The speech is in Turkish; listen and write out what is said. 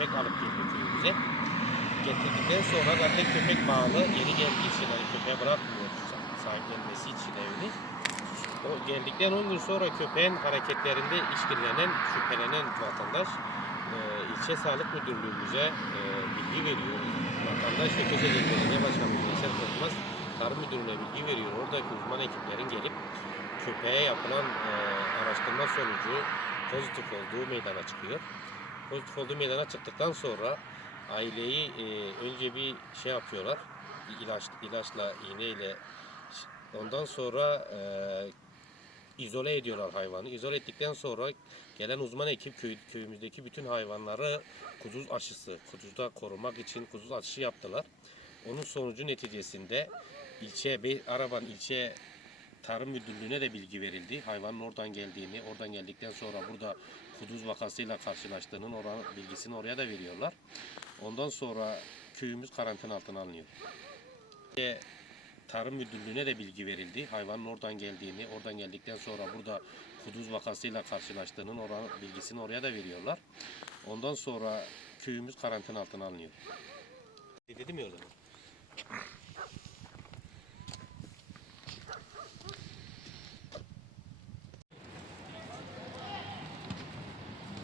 köpek alıp geliyor köyümüze. Getirdikten sonra zaten köpek bağlı yeni geldiği için hani köpeğe bırakmıyor sahiplenmesi için evini. O geldikten 10 gün sonra köpeğin hareketlerinde işkillenen, şüphelenen vatandaş e, ilçe sağlık müdürlüğümüze e, bilgi veriyor. Vatandaş ve Kocaeli Belediye Başkanı Veysel Korkmaz Tarım Müdürlüğü'ne bilgi veriyor. Oradaki uzman ekiplerin gelip köpeğe yapılan e, araştırma sonucu pozitif olduğu meydana çıkıyor. Pozitif olduğu meydana çıktıktan sonra aileyi e, önce bir şey yapıyorlar. İlaç, ilaçla, iğneyle ondan sonra e, izole ediyorlar hayvanı. İzole ettikten sonra gelen uzman ekip köy, köyümüzdeki bütün hayvanları kuduz aşısı, kuduzda korumak için kuduz aşısı yaptılar. Onun sonucu neticesinde ilçe, Araban ilçe Tarım Müdürlüğü'ne de bilgi verildi. Hayvanın oradan geldiğini, oradan geldikten sonra burada kuduz vakasıyla karşılaştığının oranın bilgisini oraya da veriyorlar. Ondan sonra köyümüz karantina altına alınıyor. İlçe Tarım Müdürlüğü'ne de bilgi verildi. Hayvanın oradan geldiğini, oradan geldikten sonra burada kuduz vakasıyla karşılaştığının oranın bilgisini oraya da veriyorlar. Ondan sonra köyümüz karantina altına alınıyor. Dedim ya o zaman.